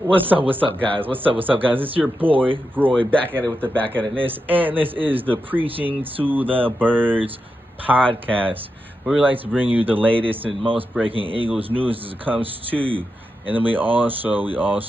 What's up, guys? What's up, guys? It's your boy, Roy, back at it with the back at it this. And this is the Preaching to the Birds podcast, where we like to bring you the latest and most breaking Eagles news as it comes to you. And then we also like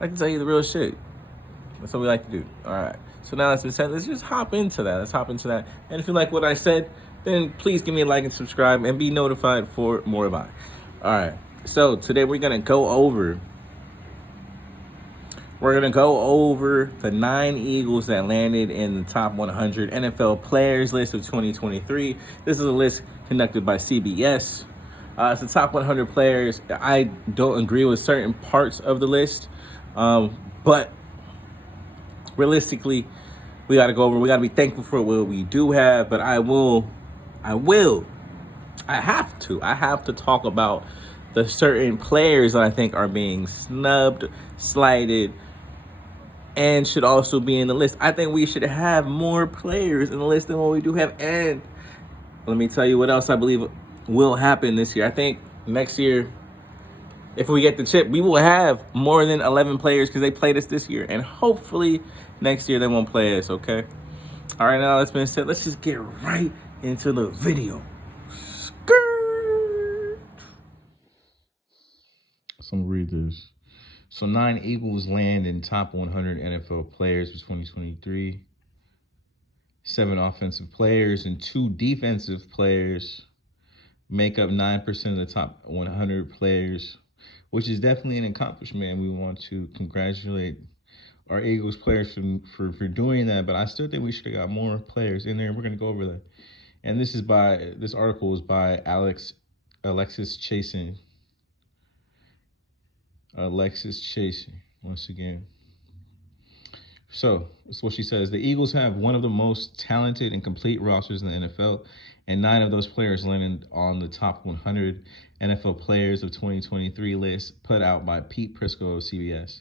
to tell you the real shit. That's what we like to do. All right. So now that's been said, let's just hop into that. And if you like what I said, then please give me a like and subscribe and be notified for more about it. All right. So today we're gonna go over the 9 Eagles that landed in the top 100 NFL players list of 2023. This is a list conducted by CBS. It's the top 100 players. I don't agree with certain parts of the list, but realistically, we got to go over. We got to be thankful for what we do have. But I have to talk about the certain players that I think are being snubbed, slighted, and should also be in the list. I think we should have more players in the list than what we do have. And let me tell you what else I believe will happen this year. I think next year, if we get the chip, we will have more than 11 players because they played us this year. And hopefully next year they won't play us, okay? All right, now that's been said. Let's just get right into the video. Skirt. So I'm gonna read this. So 9 Eagles land in top 100 NFL players for 2023. 7 offensive players and 2 defensive players make up 9% of the top 100 players, which is definitely an accomplishment. We want to congratulate our Eagles players for doing that, but I still think we should have got more players in there. We're going to go over that. And this article is by Alexis Chasen. Once again. So, that's what she says. The Eagles have one of the most talented and complete rosters in the NFL, and 9 of those players landed on the top 100 NFL players of 2023 list put out by Pete Prisco of CBS.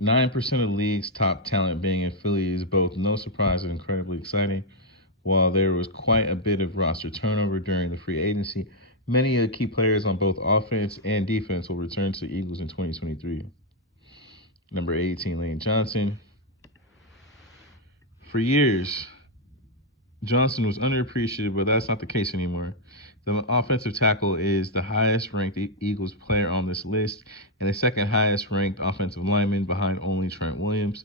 Nine percent of the league's top talent being in Philly is both no surprise and incredibly exciting. While there was quite a bit of roster turnover during the free agency, many of the key players on both offense and defense will return to the Eagles in 2023. Number 18, Lane Johnson. For years, Johnson was underappreciated, but that's not the case anymore. The offensive tackle is the highest ranked Eagles player on this list and the second highest ranked offensive lineman behind only Trent Williams.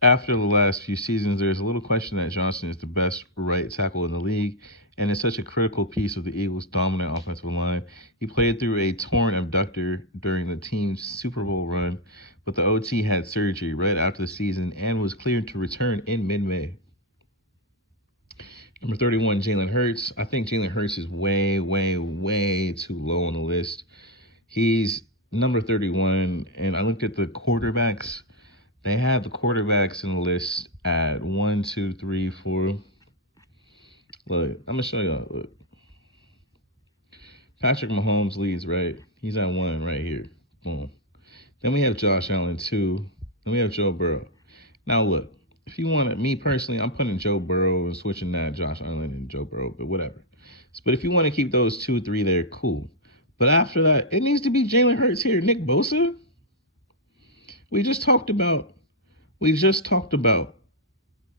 After the last few seasons, there's a little question that Johnson is the best right tackle in the league and is such a critical piece of the Eagles' dominant offensive line. He played through a torn abductor during the team's Super Bowl run, but the OT had surgery right after the season and was cleared to return in mid-May. Number 31, Jalen Hurts. I think Jalen Hurts is way too low on the list. He's number 31, and I looked at the quarterbacks. They have the quarterbacks in the list at 1, 2, 3, 4. Look, I'm going to show y'all. Look. Patrick Mahomes leads, right? He's at 1 right here. Boom. Then we have Josh Allen, 2. Then we have Joe Burrow. Now, look. If you want me personally, I'm putting Joe Burrow and switching that Josh Allen and Joe Burrow, but whatever. But if you want to keep those 2, 3 there, cool. But after that, it needs to be Jalen Hurts here. Nick Bosa. We just talked about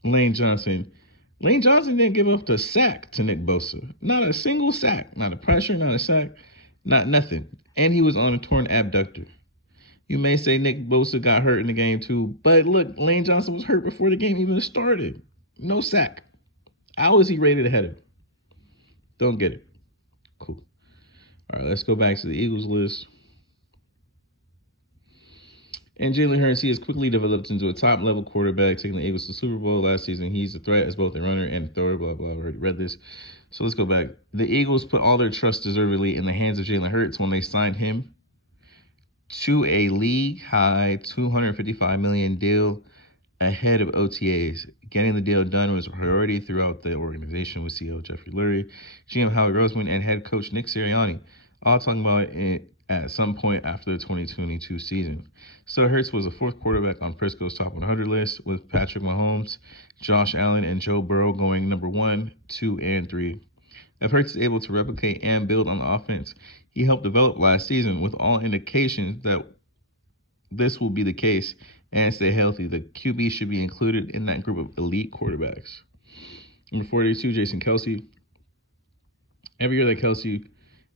Lane Johnson. Lane Johnson didn't give up the sack to Nick Bosa. Not a single sack. Not a pressure, not a sack, not nothing. And he was on a torn abductor. You may say Nick Bosa got hurt in the game too, but look, Lane Johnson was hurt before the game even started. No sack. How is he rated ahead of him? Don't get it. Cool. All right, let's go back to the Eagles list. And Jalen Hurts, he has quickly developed into a top-level quarterback, taking the Eagles to the Super Bowl last season. He's a threat as both a runner and a thrower, blah, blah. I've already read this. So let's go back. The Eagles put all their trust deservedly in the hands of Jalen Hurts when they signed him to a league-high $255 million deal ahead of OTAs. Getting the deal done was a priority throughout the organization with CEO Jeffrey Lurie, GM Howard Roseman, and head coach Nick Sirianni, all talking about it at some point after the 2022 season. So Hurts was the 4th quarterback on Prisco's top 100 list, with Patrick Mahomes, Josh Allen, and Joe Burrow going number 1, 2, and 3. If Hurts is able to replicate and build on the offense he helped develop last season, with all indications that this will be the case and stay healthy, the QB should be included in that group of elite quarterbacks. Number 42, Jason Kelsey. Every year that Kelsey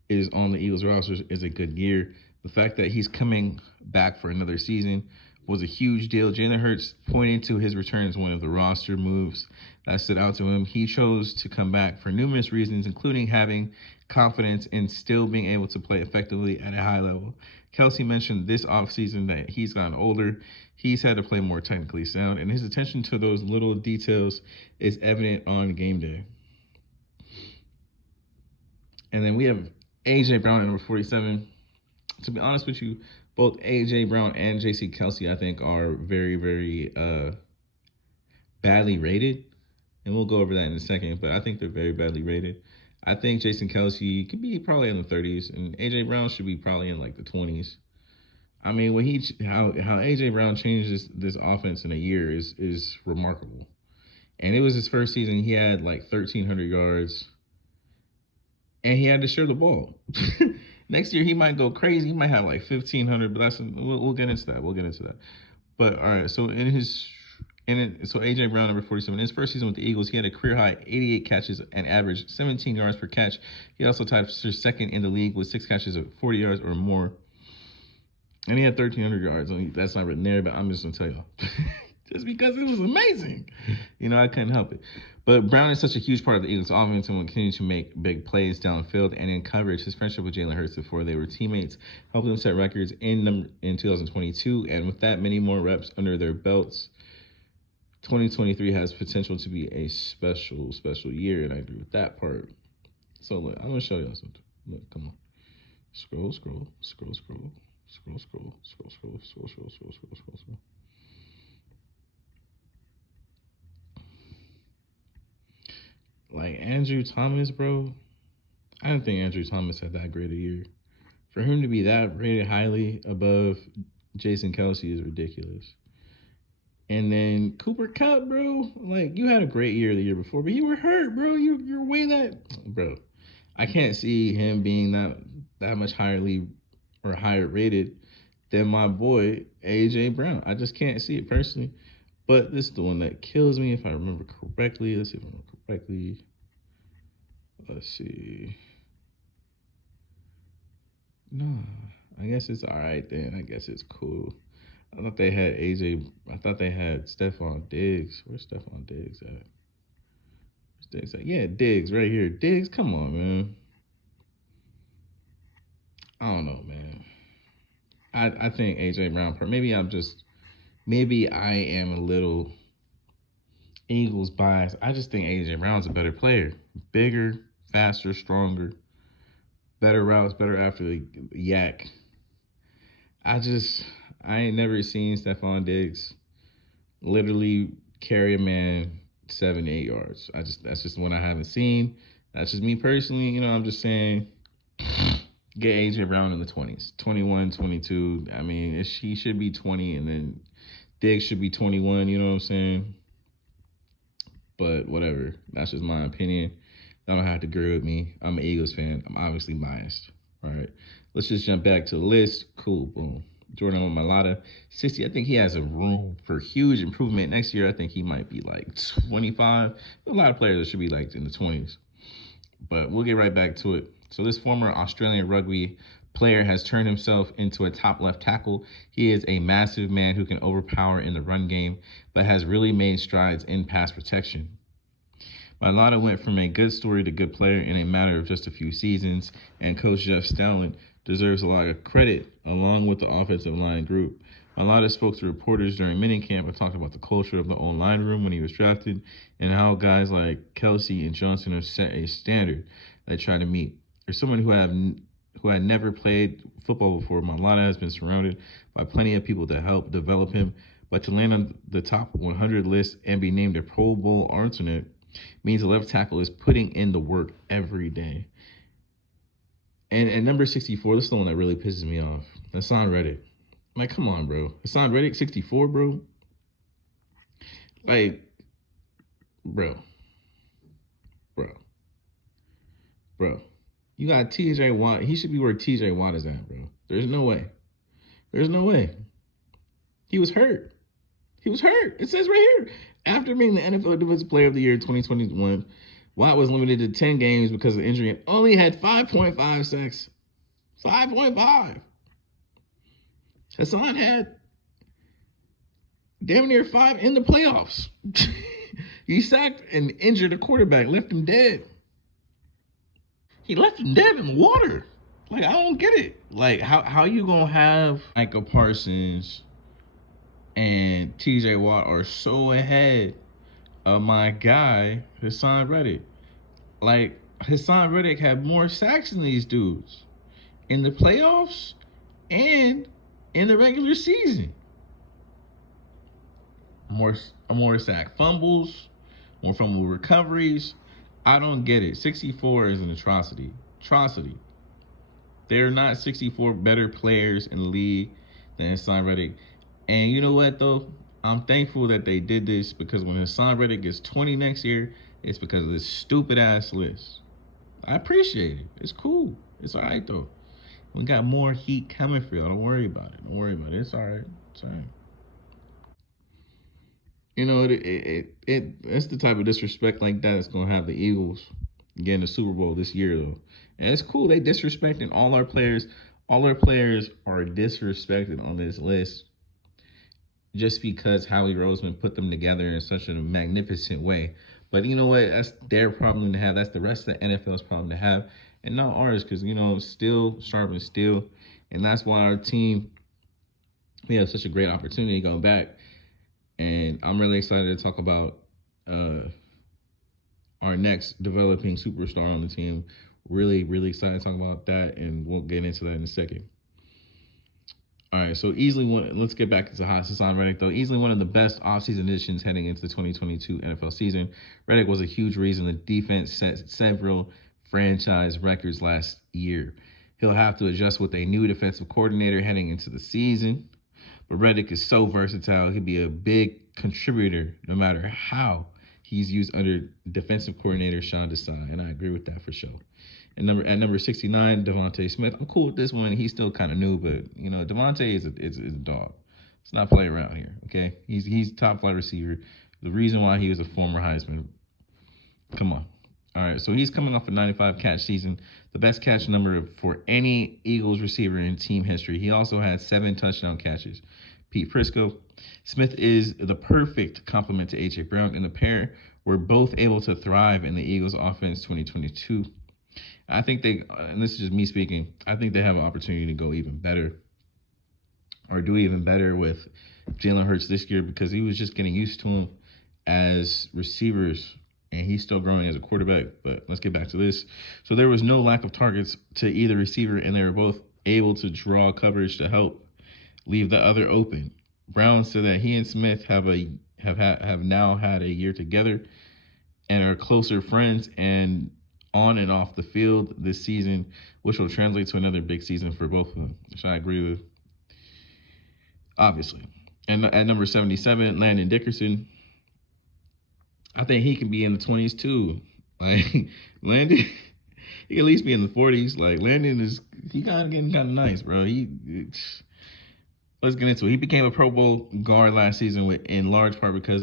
is on the Eagles roster is a good year. The fact that he's coming back for another season was a huge deal. Jalen Hurts pointed to his return as one of the roster moves that stood out to him. He chose to come back for numerous reasons, including having confidence in still being able to play effectively at a high level. Kelsey mentioned this offseason that he's gotten older. He's had to play more technically sound, and his attention to those little details is evident on game day. And then we have A.J. Brown at number 47. To be honest with you, both A.J. Brown and J.C. Kelsey, I think, are very, very badly rated. And we'll go over that in a second, but I think they're very badly rated. I think Jason Kelsey could be probably in the 30s, and A.J. Brown should be probably in like the 20s. I mean, when how A.J. Brown changes this offense in a year is remarkable. And it was his first season. He had like 1,300 yards, and he had to share the ball. Next year he might go crazy. He might have like 1,500, but we'll get into that. We'll get into that. But all right, so so AJ Brown, number 47, in his first season with the Eagles, he had a career high 88 catches and averaged 17 yards per catch. He also tied for second in the league with 6 catches of 40 yards or more. And he had 1,300 yards. That's not written there, but I'm just gonna tell y'all. Just because it was amazing. I couldn't help it. But Brown is such a huge part of the Eagles' offense and will continue to make big plays downfield and in coverage. His friendship with Jalen Hurts before they were teammates helped them set records in 2022. And with that many more reps under their belts, 2023 has potential to be a special year. And I agree with that part. So look, I'm going to show y'all something. Look, come on. Scroll. Like Andrew Thomas, bro. I didn't think Andrew Thomas had that great a year. For him to be that rated highly above Jason Kelsey is ridiculous. And then Cooper Kupp, bro. Like, you had a great year the year before, but you were hurt, bro. You're way that, bro. I can't see him being that much higher rated than my boy AJ Brown. I just can't see it personally. But this is the one that kills me if I remember correctly. Let's see if I remember correctly. Let's see. No, I guess it's all right then. I guess it's cool. I thought they had AJ. I thought they had Stephon Diggs. Where's Stephon Diggs at? Where's Diggs at? Yeah, Diggs right here. Diggs, come on, man. I don't know, man. I think AJ Brown. Maybe I am a little Eagles biased. I just think AJ Brown's a better player, bigger, faster, stronger, better routes, better after the yak. I ain't never seen Stephon Diggs literally carry a man 7 to 8 yards. That's just one I haven't seen. That's just me personally. I'm just saying get AJ Brown in the 20s, 21, 22. I mean, he should be 20, and then Diggs should be 21. You know what I'm saying? But whatever. That's just my opinion. Y'all don't have to agree with me. I'm an Eagles fan. I'm obviously biased. All right. Let's just jump back to the list. Cool. Boom. Jordan Mailata, 60. I think he has a room for huge improvement next year. I think he might be like 25. A lot of players that should be like in the 20s. But we'll get right back to it. So this former Australian rugby player has turned himself into a top left tackle. He is a massive man who can overpower in the run game, but has really made strides in pass protection. Mailata went from a good story to good player in a matter of just a few seasons, and Coach Jeff Stoutland deserves a lot of credit along with the offensive line group. Mailata spoke to reporters during minicamp and talked about the culture of the O-line room when he was drafted and how guys like Kelsey and Johnson have set a standard they try to meet. As someone who had never played football before, Mailata has been surrounded by plenty of people to help develop him, but to land on the top 100 list and be named a Pro Bowl alternate means the left tackle is putting in the work every day. And at number 64, this is the one that really pisses me off. Hassan Reddick. Like, come on, bro. Hassan Reddick, 64, bro. Like, bro. bro. You got TJ Watt. He should be where TJ Watt is at, bro. There's no way. There's no way. He was hurt. He was hurt. It says right here. After being the NFL Defensive Player of the Year 2021, Watt was limited to 10 games because of injury and only had 5.5 sacks. 5.5. Hassan had damn near 5 in the playoffs. He sacked and injured a quarterback, left him dead. He left him dead in the water. Like, I don't get it. Like, how you gonna have Micah Parsons and TJ Watt are so ahead of my guy, Hassan Reddick? Like, Hassan Reddick had more sacks than these dudes in the playoffs and in the regular season. More more sack fumbles, more fumble recoveries. I don't get it. 64 is an atrocity. Atrocity. There are not 64 better players in the league than Hassan Reddick. And you know what though? I'm thankful that they did this because when Hassan Reddick gets 20 next year, it's because of this stupid ass list. I appreciate it. It's cool. It's all right though. We got more heat coming for y'all. Don't worry about it. Don't worry about it. It's all right. It's all right. You know, it's the type of disrespect like that that's gonna have the Eagles getting the Super Bowl this year though. And it's cool. They disrespecting all our players. All our players are disrespected on this list just because Howie Roseman put them together in such a magnificent way. But you know what? That's their problem to have. That's the rest of the NFL's problem to have, and not ours. Because you know, still sharp and still, and that's why our team we have such a great opportunity going back. And I'm really excited to talk about uh, our next developing superstar on the team. Really, really excited to talk about that, and we'll get into that in a second. All right, so easily one. Let's get back to Hassan Reddick though. Easily one of the best offseason additions heading into the 2022 NFL season. Reddick was a huge reason the defense set several franchise records last year. He'll have to adjust with a new defensive coordinator heading into the season. But Reddick is so versatile; he'd be a big contributor no matter how he's used under defensive coordinator Sean Desai, and I agree with that for sure. And at number 69, Devontae Smith. I'm cool with this one. He's still kind of new, but you know, Devontae is a dog. Let's not play around here, okay? He's top flight receiver. The reason why he was a former Heisman. Come on. All right, so he's coming off a 95 catch season, the best catch number for any Eagles receiver in team history. He also had 7 touchdown catches. Pete Prisco. Smith is the perfect complement to A.J. Brown, and the pair were both able to thrive in the Eagles offense 2022. I think and this is just me speaking, I think they have an opportunity to go even better or do even better with Jalen Hurts this year because he was just getting used to him as receivers and he's still growing as a quarterback. But let's get back to this. So there was no lack of targets to either receiver, and they were both able to draw coverage to help leave the other open. Brown said that he and Smith have now had a year together and are closer friends and on and off the field this season, which will translate to another big season for both of them, which I agree with, obviously. And at number 77, Landon Dickerson. I think he can be in the 20s too. Like Landon, he can at least be in the 40s. Like Landon he kind of getting kind of nice, bro. Let's get into it. He became a Pro Bowl guard last season in large part because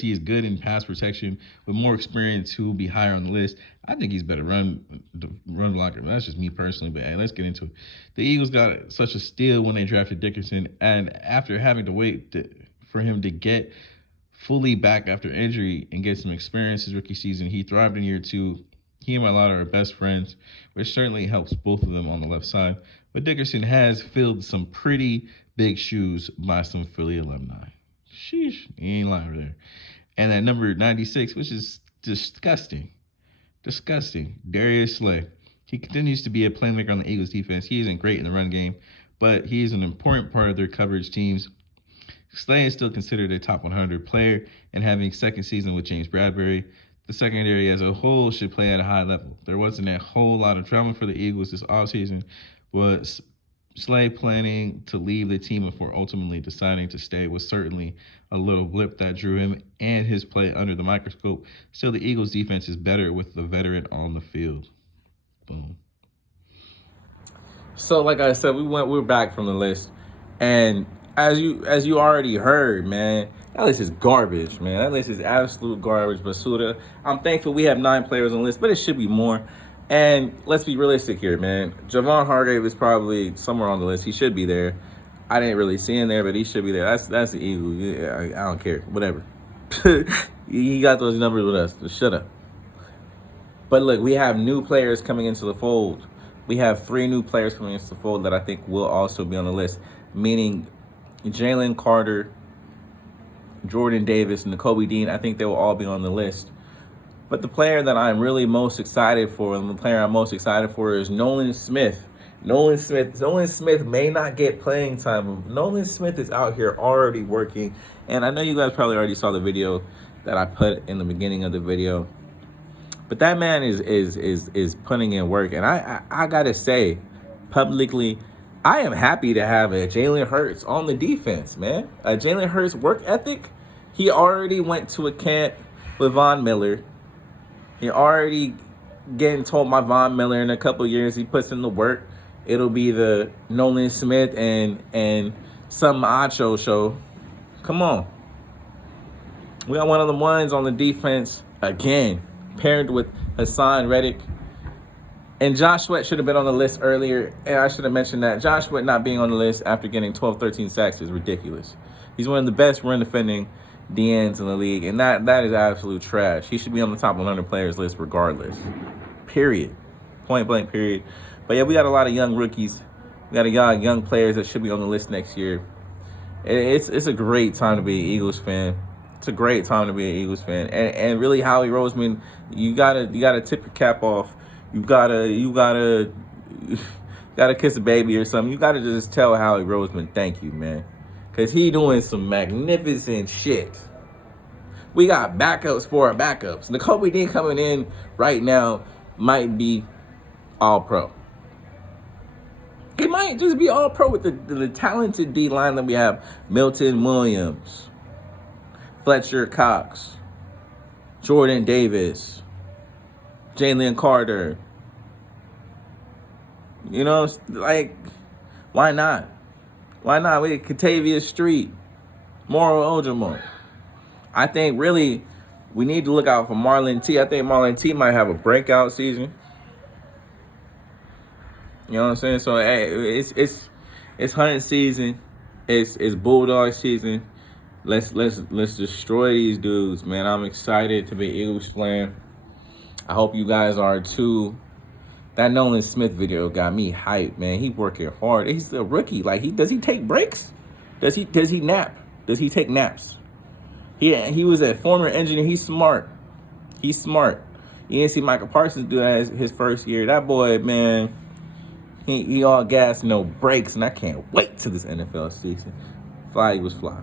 he is good in pass protection with more experience who will be higher on the list. I think he's better run blocker. That's just me personally, but hey, let's get into it. The Eagles got such a steal when they drafted Dickerson, and after having to wait for him to get fully back after injury and get some experience his rookie season, he thrived in year 2. He and Mailata are best friends, which certainly helps both of them on the left side. But Dickerson has filled some pretty big shoes by some Philly alumni. Sheesh, he ain't lying there. And at number 96, which is disgusting, Darius Slay. He continues to be a playmaker on the Eagles defense. He isn't great in the run game, but he is an important part of their coverage teams. Slay is still considered a top 100 player, and having second season with James Bradbury, the secondary as a whole should play at a high level. There wasn't a whole lot of drama for the Eagles this offseason, Slay planning to leave the team before ultimately deciding to stay was certainly a little blip that drew him and his play under the microscope. Still, the Eagles' defense is better with the veteran on the field. Boom. So, like I said, we're back from the list, and as you already heard, man, that list is garbage, man. That list is absolute garbage. Basuda, I'm thankful we have 9 players on the list, but it should be more. And let's be realistic here, man. Javon Hargrave is probably somewhere on the list. He should be there. I didn't really see him there, but he should be there. That's the Eagle. Yeah, I don't care. Whatever. He got those numbers with us. So shut up. But look, we have new players coming into the fold. We have 3 new players coming into the fold that I think will also be on the list, meaning Jalen Carter, Jordan Davis, and Nakobe Dean. I think they will all be on the list. But the player that I'm really most excited for, and the player I'm most excited for, is Nolan Smith. Nolan Smith may not get playing time. Nolan Smith is out here already working. And I know you guys probably already saw the video that I put in the beginning of the video. But that man is putting in work. And I got to say, publicly, I am happy to have a Jalen Hurts on the defense, man. A Jalen Hurts work ethic. He already went to a camp with Von Miller. He already getting told by Von Miller in a couple years he puts in the work. It'll be the Nolan Smith and some macho show. Come on. We got one of the ones on the defense again, paired with Hassan Reddick. And Josh Sweat should have been on the list earlier. And I should have mentioned that. Josh Sweat not being on the list after getting 12, 13 sacks is ridiculous. He's one of the best run defending DNs in the league. And that is absolute trash. He should be on the top 100 players list regardless. Period. Point blank, period. But yeah, we got a lot of young rookies. We got a lot of young players that should be on the list next year. It's a great time to be an Eagles fan. It's a great time to be an Eagles fan. And really, Howie Roseman, you gotta tip your cap off. You gotta kiss a baby or something. You gotta just tell Howie Roseman, thank you, man. Cause he doing some magnificent shit. We got backups for our backups. Nakobe Dean coming in right now might be all pro. He might just be all pro with the talented D line that we have. Milton Williams, Fletcher Cox, Jordan Davis, Jalen Carter. You know, like, why not? Why not? We get Katavius Street, Moro Ojimo. I think really we need to look out for Marlon T. I think Marlon T might have a breakout season. You know what I'm saying? So hey, it's hunting season. It's Bulldog season. Let's destroy these dudes, man. I'm excited to be Eagles fan. I hope you guys are too. That Nolan Smith video got me hyped, man. He working hard. He's a rookie. Like does he take breaks? Does he nap? Does he take naps? He was a former engineer. He's smart. He's smart. You didn't see Michael Parsons do that his first year. That boy, man, he all gas, no breaks, and I can't wait till this NFL season. Fly, he was fly.